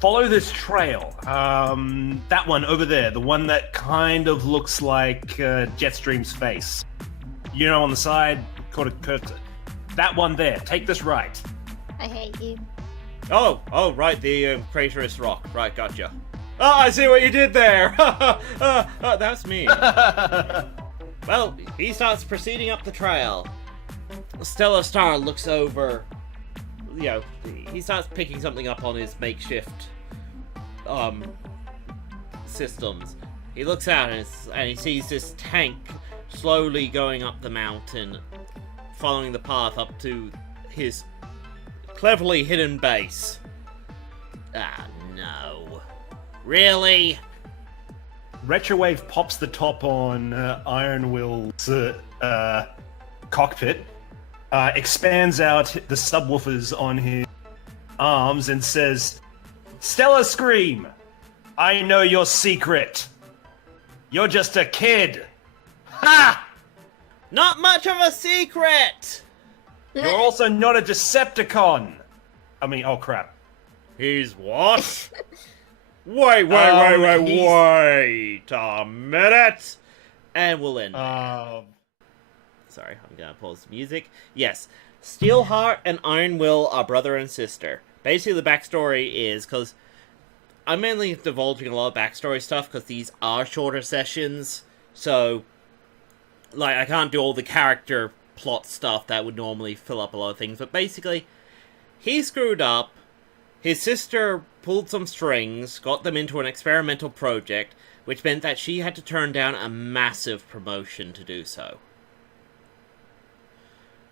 Follow this trail. That one over there, the one that kind of looks like Jetstream's face. You know, on the side, called a curve. That one there, take this right. I hate you. Oh, right, the craterous rock. Right, gotcha. Oh, I see what you did there! That's me. Well, he starts proceeding up the trail. Stellar Star looks over. You know, he starts picking something up on his makeshift systems. He looks out and he sees this tank slowly going up the mountain, following the path up to his cleverly hidden base. Ah, no. Really? Retrowave pops the top on Iron Will's cockpit, expands out the subwoofers on his arms, and says, "Stellar Scream, I know your secret. You're just a kid. Ha! Not much of a secret! You're also not a Decepticon. I mean, oh crap. He's what? Wait a minute! And we'll end there. Sorry, I'm gonna pause the music. Yes, Steelheart and Iron Will are brother and sister. Basically, the backstory is, because I'm mainly divulging a lot of backstory stuff, because these are shorter sessions, so, like, I can't do all the character plot stuff that would normally fill up a lot of things, but basically, he screwed up, his sister pulled some strings, got them into an experimental project, which meant that she had to turn down a massive promotion to do so.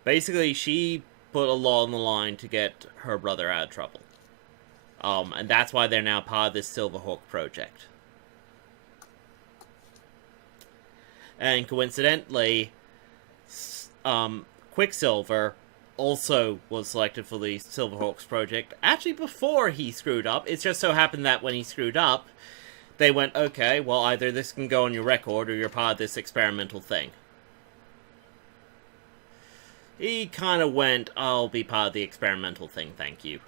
Basically, she put a lot on the line to get her brother out of trouble. And that's why they're now part of this Silverhawk project. And coincidentally, Quicksilver also was selected for the Silverhawks project, actually before he screwed up. It just so happened that when he screwed up, they went, okay, well, either this can go on your record or you're part of this experimental thing. He kind of went, I'll be part of the experimental thing, thank you.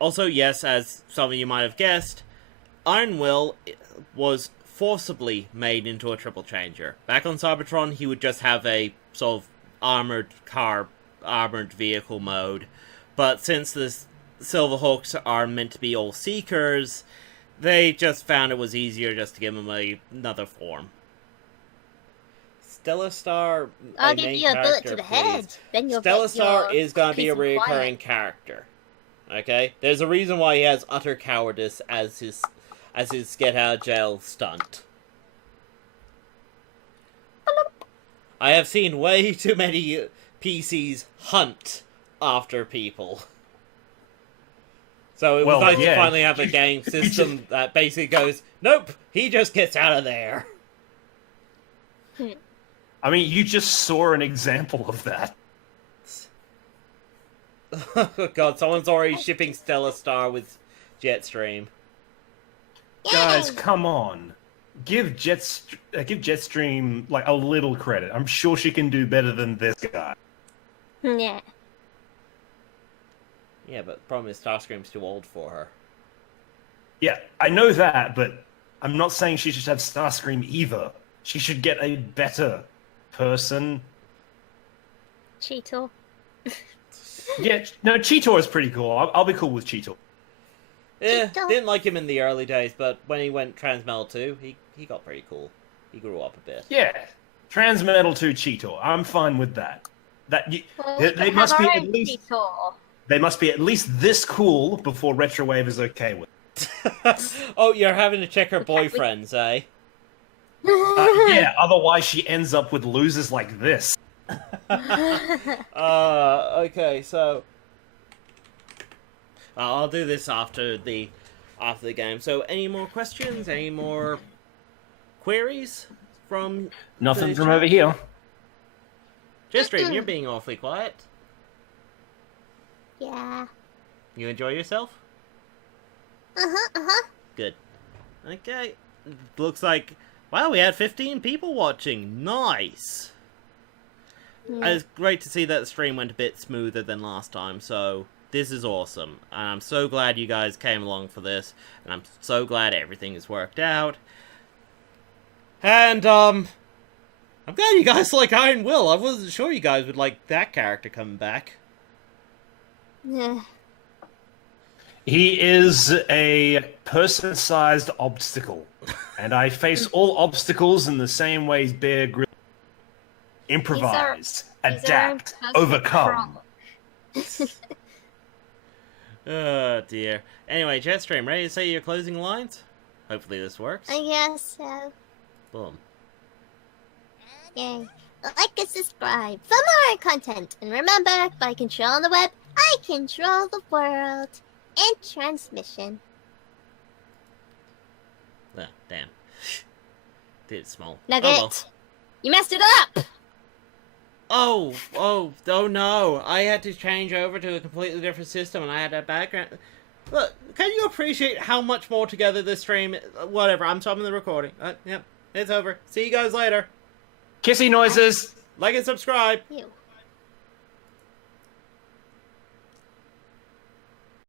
Also, yes, as some of you might have guessed, Iron Will was forcibly made into a triple changer. Back on Cybertron, he would just have a sort of armored vehicle mode. But since the Silverhawks are meant to be all Seekers, they just found it was easier just to give him another form. Stellar Star, I'll give you a bullet to the head. Then you'll Stellar get Star your is going to be a peace and recurring quiet. character. Okay? There's a reason why he has utter cowardice as his get out of jail stunt. I have seen way too many PCs hunt after people. So it was nice to finally have a game system that basically goes, nope, he just gets out of there. I mean, you just saw an example of that. Oh god, someone's already shipping Stellar Star with Jetstream. Guys, Yay! come on. Give Jetstream, like, a little credit. I'm sure she can do better than this guy. Yeah. Yeah, but the problem is Starscream's too old for her. Yeah, I know that, but I'm not saying she should have Starscream either. She should get a better person. Cheetor. Yeah, no, Cheetor is pretty cool. I'll be cool with Cheetor. Yeah, Cheetor. didn't like him in the early days, but when he went Transmetal 2, he got pretty cool. He grew up a bit. Yeah, Transmetal 2 Cheetor. I'm fine with that. Well, They must be at least Cheetor. they must be at least this cool before Retrowave is okay with it. Oh, you're having to check her boyfriends, eh? Yeah, otherwise she ends up with losers like this. Okay, so I'll do this after the game. So, any more questions? Any more queries from Nothing the from chat? over here. Jetstream, you're being awfully quiet. Yeah. You enjoy yourself? Uh-huh. Good. Okay. Looks like, wow, we had 15 people watching. Nice. Yeah. It's great to see that the stream went a bit smoother than last time, so this is awesome. And I'm so glad you guys came along for this, and I'm so glad everything has worked out. And, I'm glad you guys like Iron Will. I wasn't sure you guys would like that character coming back. Yeah. He is a person-sized obstacle, and I face all obstacles in the same ways Bear Grylls. Improvise, adapt, overcome. Oh, dear. Anyway, Jetstream, ready to say your closing lines? Hopefully this works. I guess so. Boom. Yay. Like and subscribe for more content. And remember, if I control the web, I control the world. And transmission. Ah, damn. Did it small. Nugget, Oh, well. you messed it up! Oh no. I had to change over to a completely different system and I had a background. Look, can you appreciate how much more together this stream... Whatever, I'm stopping the recording. Yep, it's over. See you guys later. Kissy noises! Like and subscribe. Ew.